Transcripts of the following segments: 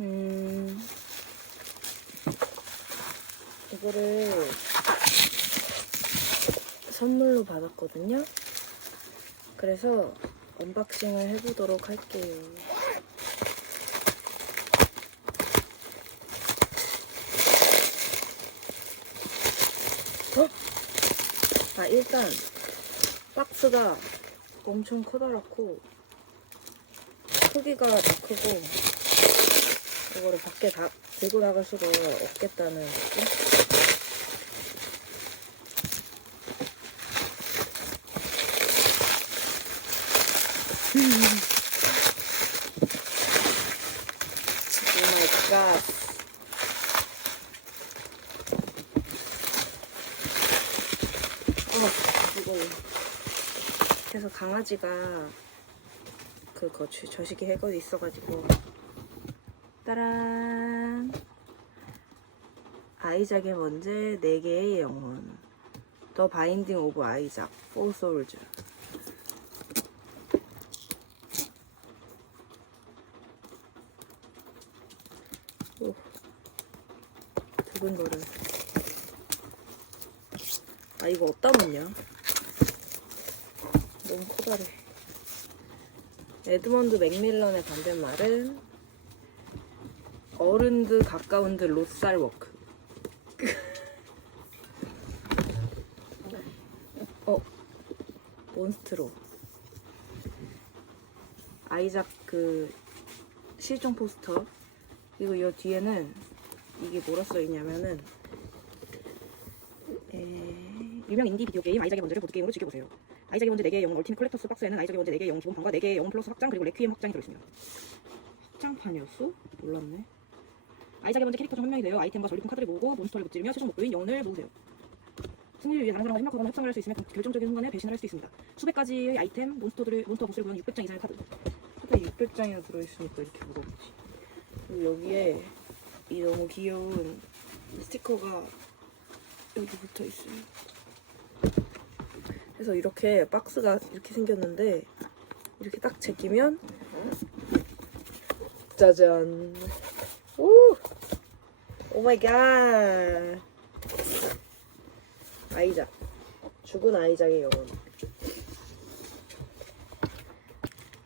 음, 이거를 선물로 받았거든요. 그래서 언박싱을 해보도록 할게요. 어? 아, 일단, 박스가 엄청 커다랗고, 크기가 다 크고, 이거를 밖에 다 들고 나갈 수가 없겠다는 느낌? 오 마이 갓. 어, 무거워. 그래서 강아지가 그거 저- 저식이 해거리 있어가지고 따란. 아이작의 문제 4개의 영혼. 더 바인딩 오브 아이작 포 소울즈 오 두근거려 아 이거 어디다 놓냐? 너무 커다래. 에드먼드 맥밀런의 반대말은 어른드 가까운 듯 롯살 워크. 어, 몬스트로. 아이작 그 실종 포스터. 그리고 이 뒤에는 이게 뭐라 써 있냐면은 에, 유명 인디 비디오 게임 아이작의 먼저를 보드 게임으로 즐겨보세요. 아이작의 먼저 4개의 영웅 얼티밋 컬렉터스 박스에는 아이작의 먼저 4개의 영웅 기본 판과 4개의 영웅 플러스 확장 그리고 레퀴엠 확장이 들어있습니다. 확장판이었어? 몰랐네. 아이작의 먼저 캐릭터 중 한 명이 되어 아이템과 전리품 카드를 모으고 몬스터를 무찌르며 최종 목표인 영혼을 모으세요. 승리를 위해 다른 사람과 협력하거나 협상을 할 수 있으며 결정적인 순간에 배신을 할 수 있습니다. 수백 가지의 아이템, 몬스터들을 몬스터 보스를 구하는 600장 이상의 카드. 카드에 600장이나 들어있으니까 이렇게 무겁지. 그리고 여기에 이 너무 귀여운 스티커가 여기 붙어 있어요. 그래서 이렇게 박스가 이렇게 생겼는데 이렇게 딱 제끼면 짜잔. 오! 오 마이 갓. 아이작. 죽은 아이작의 영혼.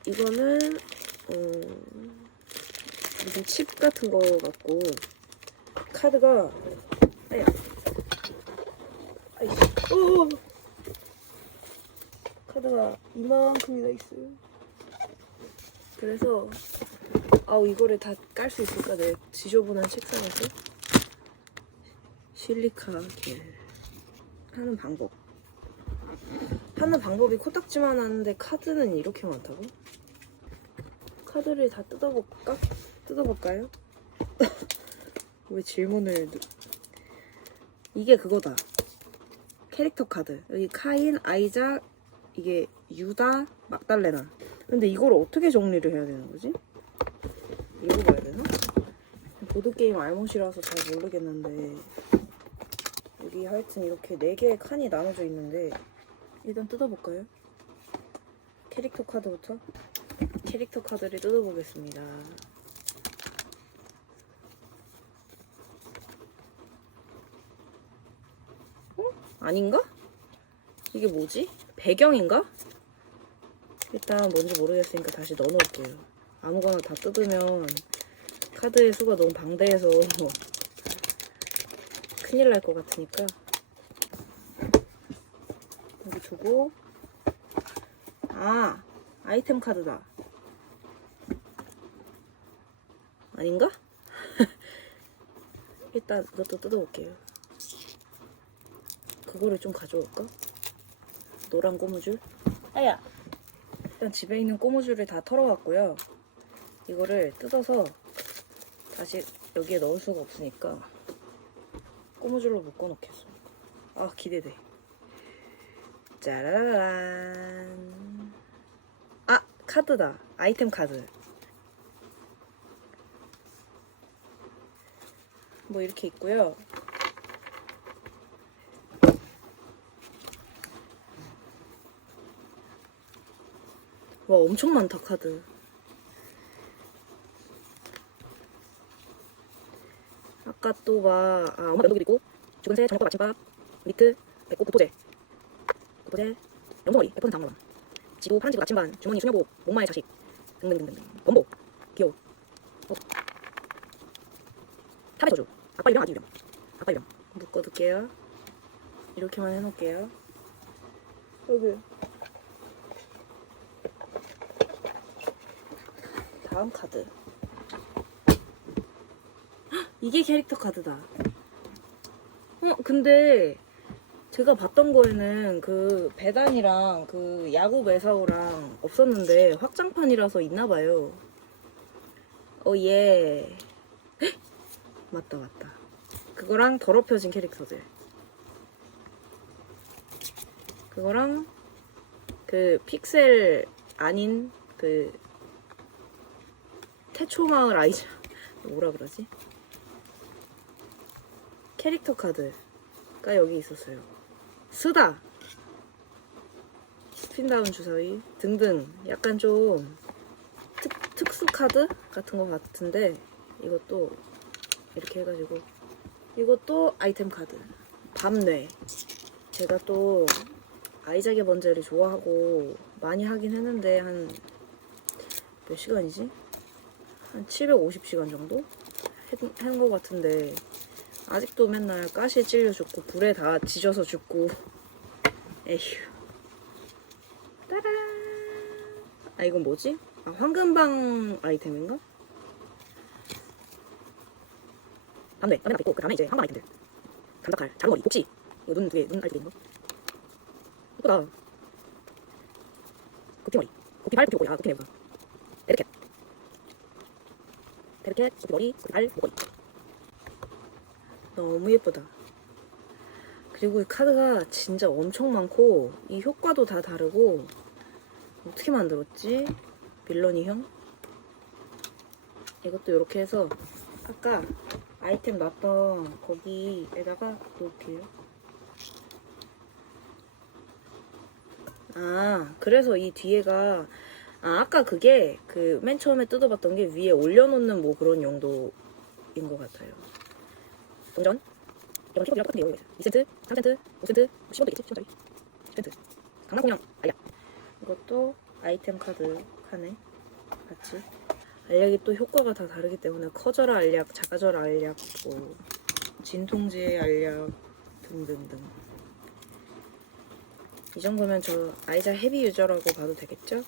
이거는 음, 무슨 칩 같은 거 같고 카드가 아야. 아이. 오! 카드가 이만큼이나 있어요. 그래서 아우 이거를 다 깔 수 있을까 내 지저분한 책상에서 실리카 겔 하는 방법 하는 방법이 코딱지만 하는데 카드는 이렇게 많다고? 카드를 다 뜯어볼까? 뜯어볼까요? 왜 질문을 누- 이게 그거다 캐릭터 카드 여기 카인, 아이작 이게 유다, 막달레나 근데 이걸 어떻게 정리를 해야 되는 거지? 읽어봐야 되나? 보드게임 알못이라서 잘 모르겠는데 여기 하여튼 이렇게 4개의 칸이 나눠져 있는데 일단 뜯어볼까요? 캐릭터 카드부터 캐릭터 카드를 뜯어보겠습니다 어? 아닌가? 이게 뭐지? 배경인가? 일단 뭔지 모르겠으니까 다시 넣어놓을게요 아무거나 다 뜯으면 카드의 수가 너무 방대해서 큰일 날 것 같으니까. 여기 두고. 아 아이템 카드다. 아닌가? 일단 이것도 뜯어볼게요. 그거를 좀 가져올까? 노란 고무줄? 아야! 일단 집에 있는 고무줄을 다 털어왔고요. 이거를 뜯어서 다시 여기에 넣을 수가 없으니까 고무줄로 묶어 놓겠어. 아 기대돼. 짜라란. 아 카드다. 아이템 카드. 뭐 이렇게 있고요. 와 엄청 많다 카드. 까또바 아 엄마 면도기도 있고 죽은 새 저녁밥 아침밥 니트 배꼽 구포제. 구포제 염소머리 100% 장모랑 지도 파란 지구 아침반 주머니 수녀복 목마의 자식 등등등등 범보 귀여워 어. 탑의 저주 아빠 유령 아기 유령 아빠 유령 묶어둘게요. 이렇게만 해놓을게요. 여기. 다음 카드. 헉, 이게 캐릭터 카드다. 어 근데 제가 봤던 거에는 그 배단이랑 그 야구 매사오랑 없었는데 확장판이라서 있나 봐요. 어예. 맞다 맞다. 그거랑 더럽혀진 캐릭터들. 그거랑 그 픽셀 아닌 그 태초마을 아이자 뭐라 그러지? 캐릭터 카드가 여기 있었어요. 쓰다 스핀 다운 주사위 등등 약간 좀 특, 특수 카드 같은 것 같은데 이것도 이렇게 해가지고 이것도 아이템 카드 밤뇌 제가 또 아이작의 번제를 좋아하고 많이 하긴 했는데 한 몇 시간이지? 한 750시간 정도 한 것 같은데 아직도 맨날 가시에 찔려 죽고 불에 다 지져서 죽고. 에휴. 따란. 아 이건 뭐지? 아 황금방 아이템인가? 밤네. 밤에 있고 그 다음에 이제 황금 아이템들. 단박칼 자루머리 복지 이거 눈 두개 눈 알게 있는 거. 이쁘다. 구피머리. 구피발 구피목걸이 아 구피네구나 베르켓 베르켓 구피머리 구피발 목걸이 너무 예쁘다. 그리고 이 카드가 진짜 엄청 많고 이 효과도 다 다르고 어떻게 만들었지? 빌런이형? 이것도 이렇게 해서 아까 아이템 놨던 거기에다가 놓을게요. 아 그래서 이 뒤에가 아 아까 그게 그 맨 처음에 뜯어봤던 게 위에 올려놓는 뭐 그런 용도인 것 같아요 동전 이건 키보드랑 똑같은 내용이에요. 2센트, 3센트, 5센트, 10원 되겠지? 10원짜리 10센트. 강남공양 알약 이것도 아이템 카드 칸에 같이. 알약이 또 효과가 다 다르기 때문에 커져라 알약, 작아져라 알약, 뭐 진통제 알약 등등등. 이 정도면 저 아이자 헤비 유저라고 봐도 되겠죠?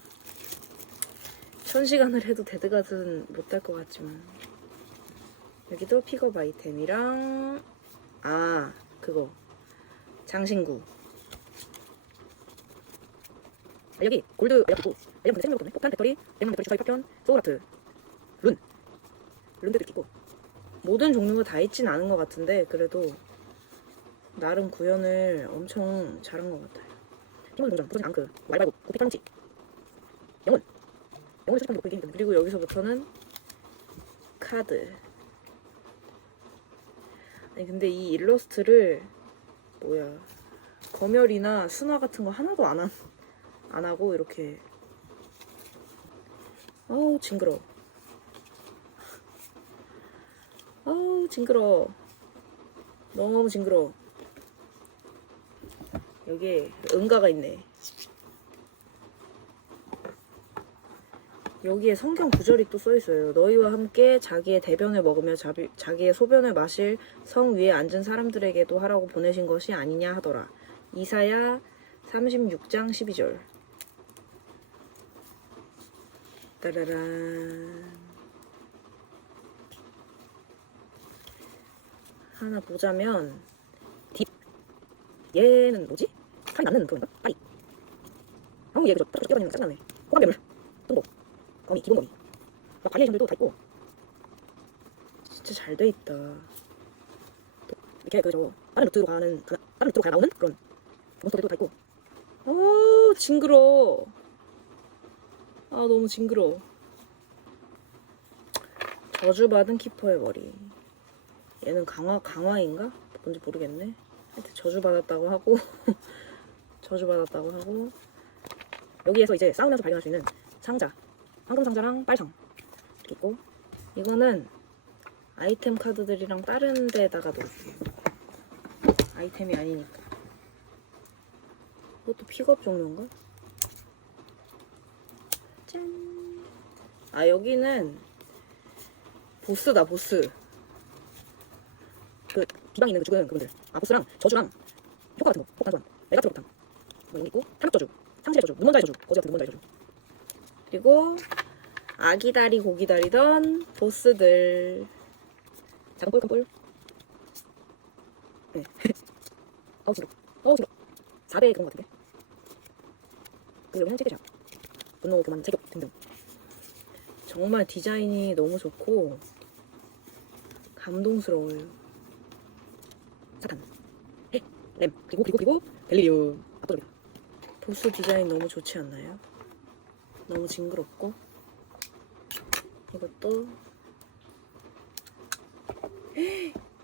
천 시간을 해도 데드 가든 못할 것 같지만 여기도 픽업 아이템이랑 아 그거. 장신구. 알력이 골드 알력이고 알력 생명력 때문에 폭탄 배터리 냉면 배터리 주사위 파편 소울아트 룬. 룬도 있고. 모든 종류가 다 있진 않은 것 같은데 그래도 나름 구현을 엄청 잘한 것 같아요. 팀원 동전 부서진 앙크 왈발고 고피 탈뭉치. 영혼. 영혼 수집하는 목표 게임 그리고 여기서부터는 카드 아니 근데 이 일러스트를 뭐야 검열이나 순화 같은 거 하나도 안, 한, 안 하고 이렇게. 어우 징그러 어우 징그러 너무 징그러 여기에 응가가 있네 여기에 성경 구절이 또 써 있어요. 너희와 함께 자기의 대변을 먹으며 자비, 자기의 소변을 마실 성 위에 앉은 사람들에게도 하라고 보내신 것이 아니냐 하더라. 이사야 36장 12절. 따라란. 하나 보자면 딥. 얘는 뭐지? 칼이 맞는 그건가? 아니. 아무 얘 그저 딱 뛰어다니는 거 짜증나네. 호감괴물. 똥복. 거미 기본 거미. 막 바리에이션들도 다 있고. 진짜 잘 돼 있다. 이렇게 그저 다른 루트로 가는 그 다른 루트로 가 나오는 그런 몬스터들도 다 있고. 어 징그러. 아 너무 징그러. 저주받은 키퍼의 머리. 얘는 강화 강화인가? 뭔지 모르겠네. 하여튼 저주받았다고 하고 저주받았다고 하고. 여기에서 이제 싸우면서 발견할 수 있는 상자 황금 상자랑 빨상 이렇게 있고 이거는 아이템 카드들이랑 다른 데다가 놓을게요. 아이템이 아니니까. 이것도 픽업 종류인가? 짠. 아 여기는 보스다 보스. 그 기방 있는 그 죽은 그분들. 아 보스랑 저주랑 효과 같은 거. 폭탄 소환. 메가트로 폭탄. 뭐 여기 있고 탐욕 저주, 상실의 저주, 문원자의 저주, 거지 같은 문원자의 저주. 그리고 아기다리 고기다리던 보스들. 뿔큰 뿔. 네. 어우 지루. 어우 지루. 4배 그런 것 같은데. 그리고 체계샵. 분노 교만 체격 등등. 정말 디자인이 너무 좋고 감동스러워요. 사탄, 해, 램, 그리고 그리고 그리고 벨리리움 압도적이다. 보스 디자인 너무 좋지 않나요? 너무 징그럽고. 이것도.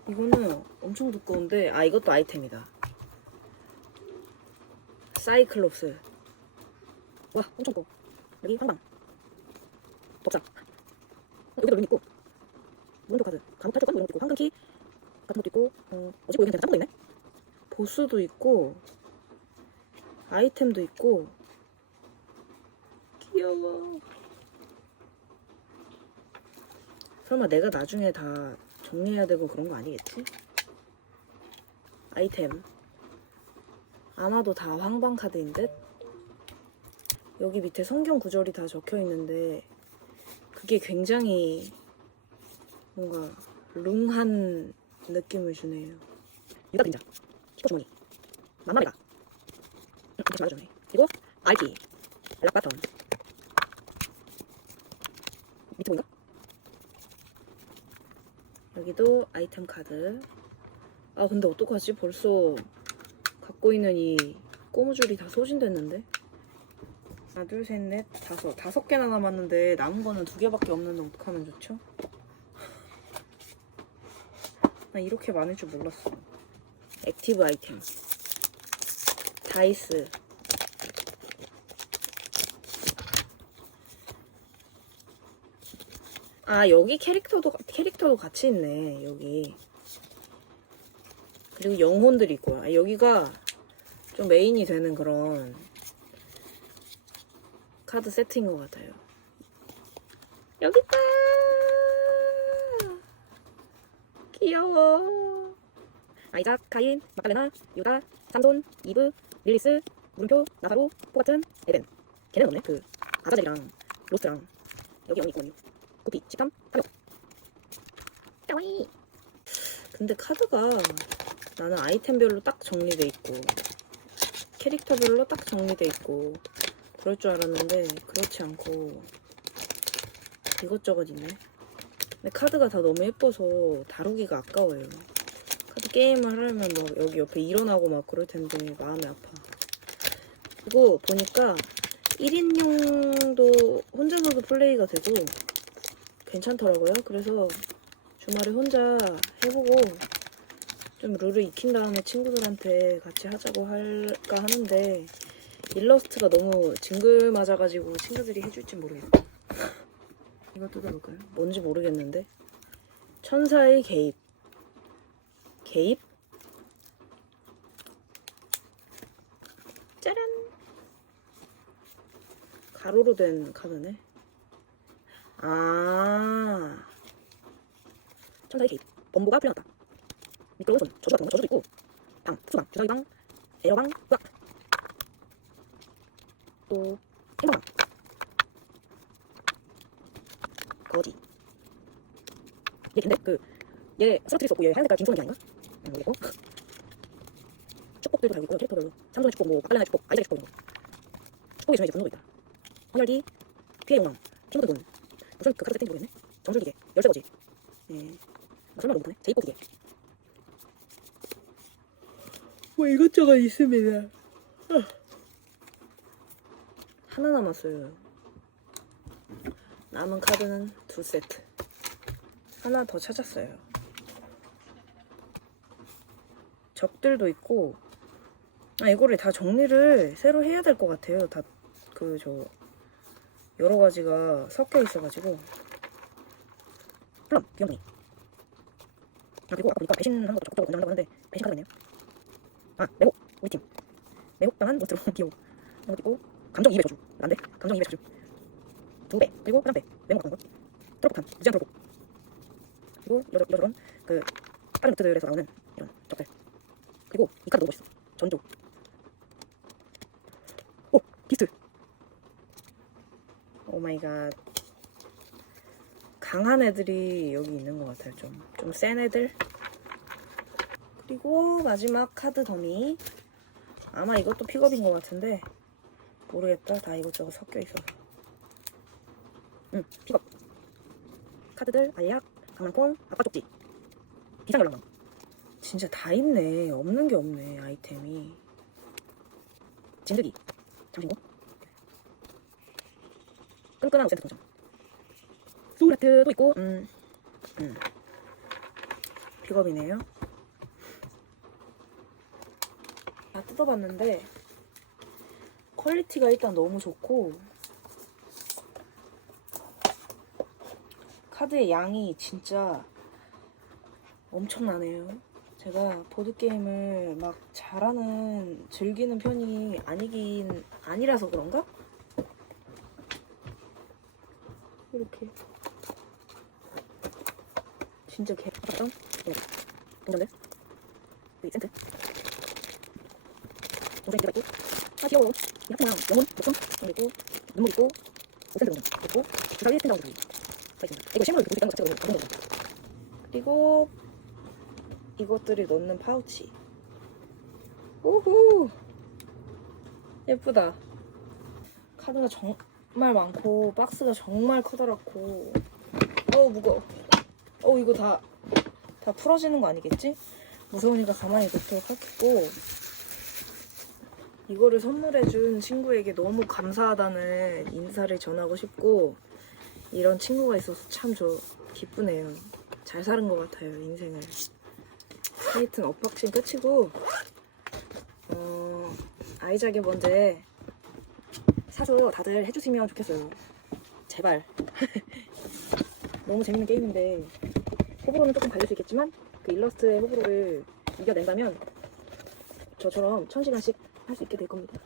이거는 엄청 두꺼운데 아 이것도 아이템이다. 사이클롭스. 와 엄청 두꺼워 여기 한방. 법상 여기도 룬 있고. 문도 카드 감옥 탈출권 이런 것도 있고. 황금키 같은 것도 있고. 어, 어지고 여기 그냥 짱거 있네? 보스도 있고. 아이템도 있고 귀여워 설마 내가 나중에 다 정리해야 되고 그런 거 아니겠지? 아이템 아마도 다 황방 카드인 듯? 여기 밑에 성경 구절이 다 적혀 있는데 그게 굉장히 뭔가 룽한 느낌을 주네요. 유다 그림자, 키코 주머니, 만마리가, 응, 다시 말해주네. 그리고 RP, 블락 바텀, 밑에 보인가? 여기도 아이템 카드. 아 근데 어떡하지? 벌써 갖고 있는 이 꼬무줄이 다 소진됐는데? 하나, 둘, 셋, 넷, 다섯. 다섯 개나 남았는데 남은 거는 두 개밖에 없는데 어떡하면 좋죠? 나 이렇게 많을 줄 몰랐어. 액티브 아이템. 다이스. 아, 여기 캐릭터도, 캐릭터도 같이 있네, 여기. 그리고 영혼들이 있고요. 아, 여기가 좀 메인이 되는 그런 카드 세트인 것 같아요. 여기 있다! 귀여워. 아이작, 카인, 마칼레나, 유다, 삼손, 이브, 릴리스, 물음표, 나사로, 포같은 에덴. 걔는 없네. 그 아자젤이랑 로스트랑 여기 영이 있거든요. 고피, 식탐, 탐욕. 까와이. 근데 카드가 나는 아이템별로 딱 정리돼 있고 캐릭터별로 딱 정리돼 있고 그럴 줄 알았는데 그렇지 않고 이것저것 있네. 근데 카드가 다 너무 예뻐서 다루기가 아까워요. 카드 게임을 하려면 막 여기 옆에 일어나고 막 그럴 텐데 마음이 아파. 그리고 보니까 1인용도 혼자서도 플레이가 되고 괜찮더라고요. 그래서 주말에 혼자 해보고 좀 룰을 익힌 다음에 친구들한테 같이 하자고 할까 하는데 일러스트가 너무 징글 맞아가지고 친구들이 해줄지 모르겠어. 이거 뜯어볼까요? 뭔지 모르겠는데 천사의 개입 개입? 짜란 가로로 된 카드네 아. 천사의 개입 범보가 풀려났다. 미끄러운 손 저주 같은 거 저주도 있고. 방 수방 주사위 방 에러방 으악 또 행방. 거지. 얘 근데? 그 얘 쓰러뜨릴 수 없고 얘 하얀 색깔 중소한 게 아닌가? 응 모르겠고. 축복들도 달고 있고요 캐릭터별로. 삼손의 축복 뭐 박갈라의 축복 아이작의 축복 이런 거 전에 이제 분노도 있다. 헌혈기 피해 용왕 핑크드 돈 무슨 그 카드 세팅인지 모르겠네. 정술기계 열쇠거지. 예. 아, 설마 너무 못하네 제이포 기계 뭐 이것저것 있습니다. 하나 남았어요. 남은 카드는 두 세트. 하나 더 찾았어요. 적들도 있고 아 이거를 다 정리를 새로 해야 될 것 같아요. 다 그 저 여러 가지가 섞여 있어가지고. 그럼 비영이 그리고 아까 보니까 배신하는 것도 적극적으로 권장한다고 하는데 배신 카드가 있네요. 아 매혹 우리 팀. 매혹 당한 모습으로 귀여워. 이런 것도 있고 감정 이입의 저주. 안돼 감정 이입의 저주. 두 배. 그리고 화장배. 메모 같은 거 트로프탄. 무제한 트로프. 그리고 이러- 이러저런 그 다른 노트들에서 나오는 이런 적들. 그리고 이 카드 너무 멋있어. 전조. 오 비스트 오 마이 갓. 강한 애들이 여기 있는 것 같아요 좀. 좀 센 애들. 그리고 마지막 카드 더미. 아마 이것도 픽업인 것 같은데. 모르겠다. 다 이것저것 섞여 있어서. 응 픽업. 카드들 알약 강낭콩 아빠 쪽지. 비상연락망 진짜 다 있네. 없는 게 없네 아이템이. 진드기. 장신구 끈끈한 오센트 동전 소울하트도 있고 음, 음. 픽업이네요 다 뜯어봤는데 퀄리티가 일단 너무 좋고 카드의 양이 진짜 엄청나네요. 제가 보드게임을 막 잘하는, 즐기는 편이 아니긴, 아니라서 그런가? 이렇게. 진짜 개, 아깝다. 네. 동전들. 여기 센트. 동전 들어가 있고. 아, 귀여워. 이 하트랑 영혼, 목성, 그리고 눈물 있고, 오센트 동전. 있고, 주사위 스탠다운 주사위. 가 있습니다. 이거 실물로 보니까 자체가 너무 감동 그리고 이것들이 넣는 파우치. 오호! 예쁘다. 카드가 정 말 많고, 박스가 정말 커다랗고, 어우, 무거워. 어우, 이거 다, 다 풀어지는 거 아니겠지? 무서우니까 가만히 놓도록 하겠고, 이거를 선물해준 친구에게 너무 감사하다는 인사를 전하고 싶고, 이런 친구가 있어서 참 저 기쁘네요. 잘 사는 것 같아요, 인생을. 하여튼 언박싱 끝이고, 어, 아이작에 먼저 사줘 다들 해주시면 좋겠어요. 제발. 너무 재밌는 게임인데, 호불호는 조금 갈릴 수 있겠지만, 그 일러스트의 호불호를 이겨낸다면, 저처럼 천시간씩 할 수 있게 될 겁니다.